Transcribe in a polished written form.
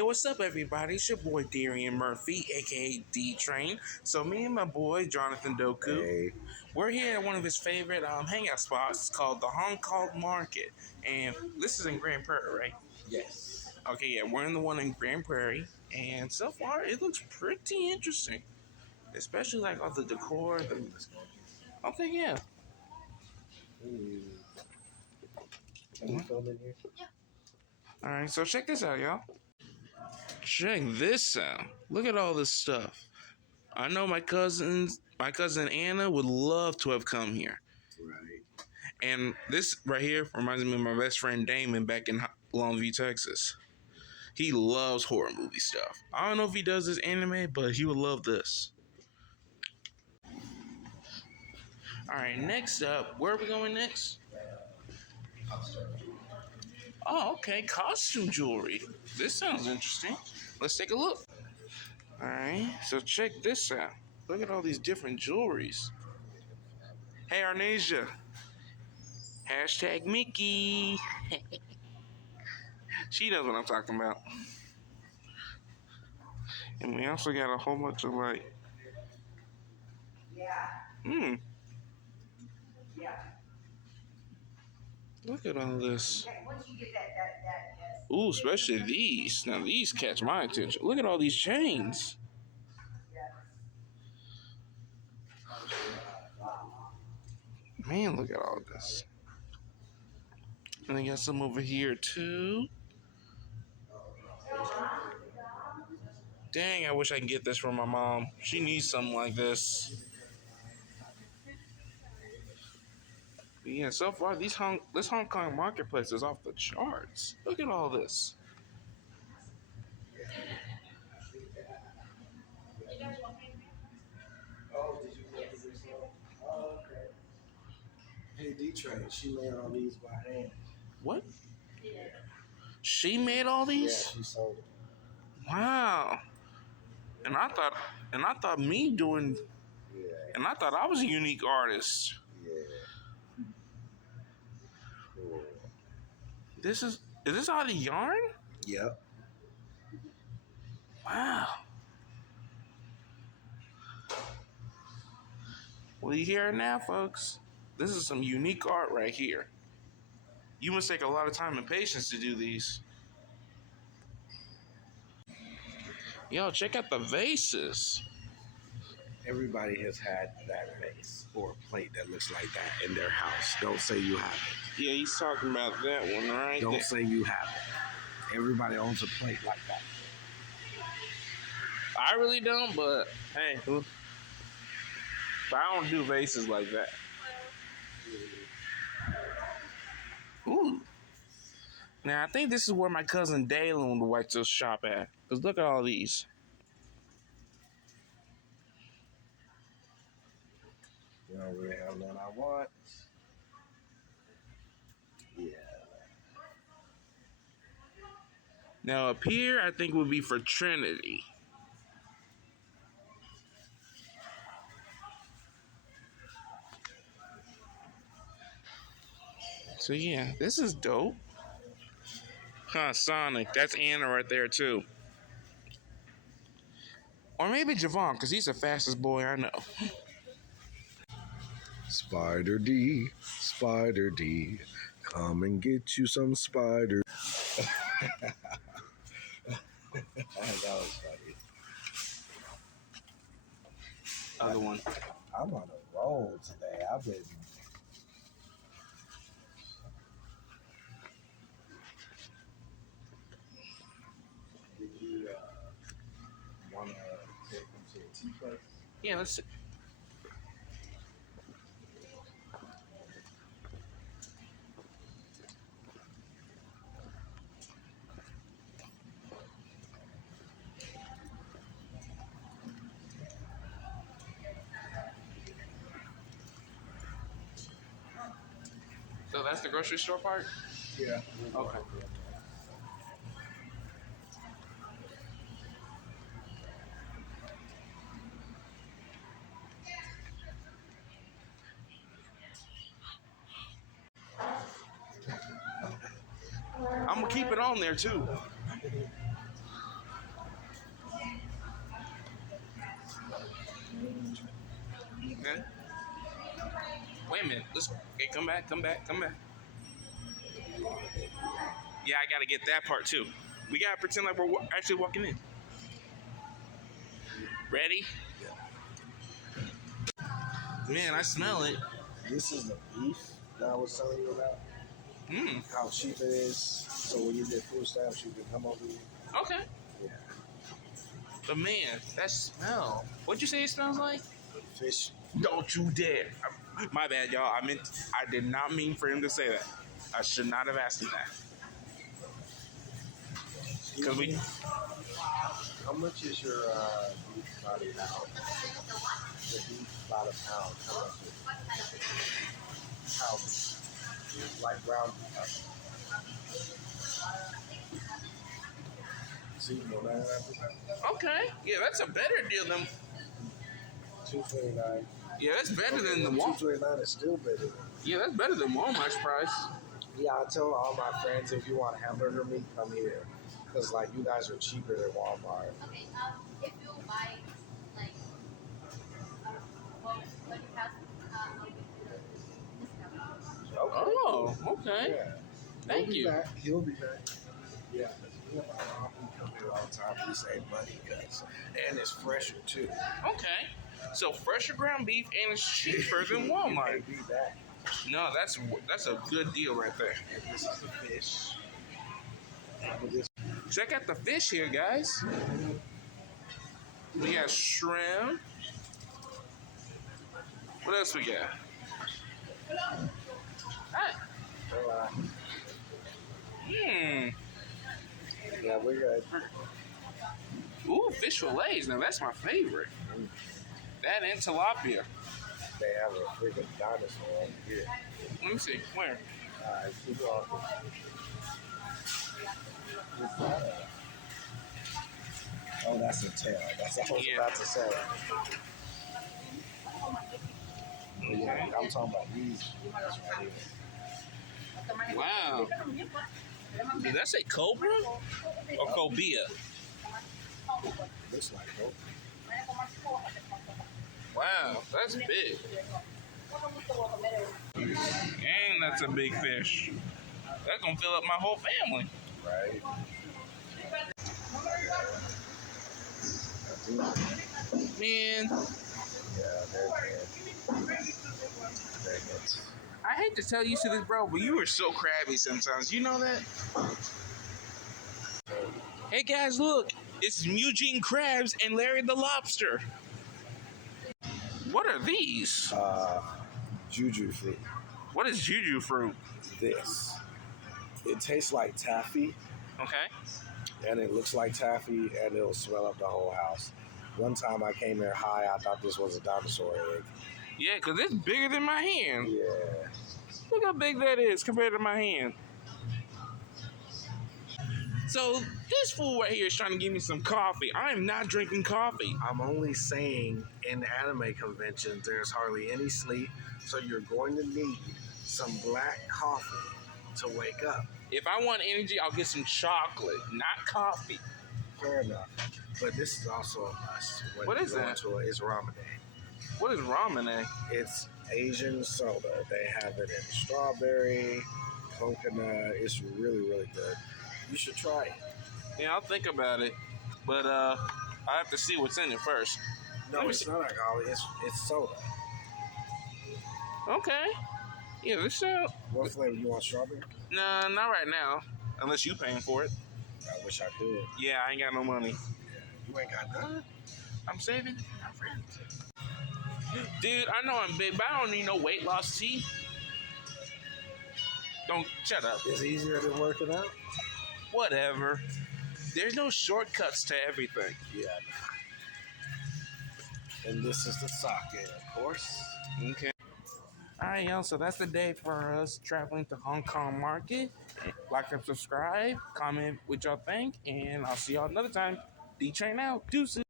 Yo, what's up, everybody? It's your boy Darian Murphy, aka D Train. So me and my boy Jonathan Doku, Hey. we're here at one of his favorite hangout spots called the Hong Kong Market, and this is in Grand Prairie, right? Yes. Okay, yeah, we're in the one in Grand Prairie, and so far it looks pretty interesting, especially like all the decor. Okay, yeah. Can we film in here? All right, so check this out, y'all. Check this out. Look at all this stuff. I know my cousin Anna would love to have come here. Right. And this right here reminds me of my best friend Damon back in Longview, Texas. He loves horror movie stuff. I don't know if he does this anime, but he would love this. Alright, next up, where are we going next? Oh, okay, costume jewelry. This sounds interesting. Let's take a look. Alright, so check this out. Look at all these different jewelries. Hey, Arnasia. Hashtag Mickey. She knows what I'm talking about. And we also got a whole bunch of like... Yeah. Yeah. Look at all this. Once you get that. Ooh, especially these. Now these catch my attention. Look at all these chains. Man, look at all this. And I got some over here too. Dang, I wish I could get this from my mom. She needs something like this. But yeah, so far this Hong Kong marketplace is off the charts. Look at all this. Oh, did you make it yourself? Oh, okay. Hey, D-Train, she made all these by hand. What? She made all these? Yeah, she sold them. Wow. And I thought me doing. Yeah. And I thought I was a unique artist. Yeah. Cool. Is this out of yarn? Yep. Wow. Well, you hear it now, folks. This is some unique art right here. You must take a lot of time and patience to do these. Yo, check out the vases. Everybody has had that vase or a plate that looks like that in their house. Don't say you haven't. Yeah, he's talking about that one, right? Don't say you haven't. Everybody owns a plate like that. I really don't, but hey, but I don't do vases like that. Ooh. Now, I think this is where my cousin Dalen would like to shop at. Because look at all these. You don't really have none I want. Yeah. Now, up here, I think would be for Trinity. So, yeah, this is dope. Huh, Sonic. That's Anna right there, too. Or maybe Javon, because he's the fastest boy I know. Spider D, come and get you some spider. That was funny. Other one. I'm on a roll today. I've been. Did you want to take them to a tea place? Yeah, let's see. So that's the grocery store part? Yeah. Okay. I'm gonna keep it on there too. Okay. Wait a minute. Let's. Okay, come back. Yeah, I gotta get that part too. We gotta pretend like we're actually walking in. Ready? Man, I smell it. This is the beef that I was telling you about. Mmm. How cheap it is. So when you get food stamps, you can come over here. Okay. Yeah. But man, that smell. What'd you say it smells like? Fish. Don't you dare. My bad, y'all. I did not mean for him to say that. I should not have asked him that. Because we. How much is your beef by the pound? The beef by the pound. How much is it? Pound. Like ground beef. See, no, Okay. Yeah, that's a better deal than. $2.29. Yeah, that's better than the Walmart. $2.29 is still better. Yeah, that's better than Walmart's price. Yeah, I tell all my friends if you want hamburger meat, come here. Because, like, you guys are cheaper than Walmart. Okay, if you buy, like, well, when you pass, discount. Okay. Oh, okay. Yeah. Thank you. Back. He'll be back. Yeah. Me and my mom, we come here all the time. We save money, guys. And it's fresher, too. Okay. So fresher ground beef and it's cheaper than Walmart. Be back. No, that's a good deal right there. And this is the fish. Check out the fish here, guys. We got shrimp. What else we got? Ah. Yeah, we're good. Ooh, fish fillets. Now that's my favorite. That and tilapia. They have a freaking dinosaur over here. Let me see. Where? Keep walking. Oh, that's a tail. That's what I was about to say. Yeah, I'm talking about these right here. Wow. Did that say cobra or cobia? Looks like cobra. Wow, that's big. And that's a big fish. That's gonna fill up my whole family. Right. Man, Yeah, they're good. I hate to tell you this, bro, but you are so crabby sometimes. You know that? Hey guys, look. It's Eugene Krabs and Larry the Lobster. What are these? Juju fruit. What is juju fruit? This. It tastes like taffy, Okay. and it looks like taffy, and it'll smell up the whole house. One time I came here high, I thought this was a dinosaur egg. Yeah, because it's bigger than my hand. Yeah. Look how big that is compared to my hand. So this fool right here is trying to give me some coffee. I am not drinking coffee. I'm only saying in anime conventions there's hardly any sleep, so you're going to need some black coffee to wake up. If I want energy, I'll get some chocolate, not coffee. Fair enough. But this is also a must. What is that? It's ramen. What is ramen? It's Asian soda. They have it in strawberry, coconut. It's really, really good. You should try it. Yeah, I'll think about it. But I have to see what's in it first. No, it's not alcoholic. It's soda. Okay. Yeah, this What flavor? You want strawberry? Nah, not right now. Unless you paying for it. I wish I could. Yeah, I ain't got no money. You ain't got none? I'm saving it. My friends. Dude, I know I'm big, but I don't need no weight loss tea. Don't shut up. It's easier than working out? Whatever. There's no shortcuts to everything. Yeah. And this is the sake, of course. Okay. Alright, y'all, so that's the day for us traveling to Hong Kong market. Like and subscribe, comment what y'all think, and I'll see y'all another time. D-Train out. Deuces.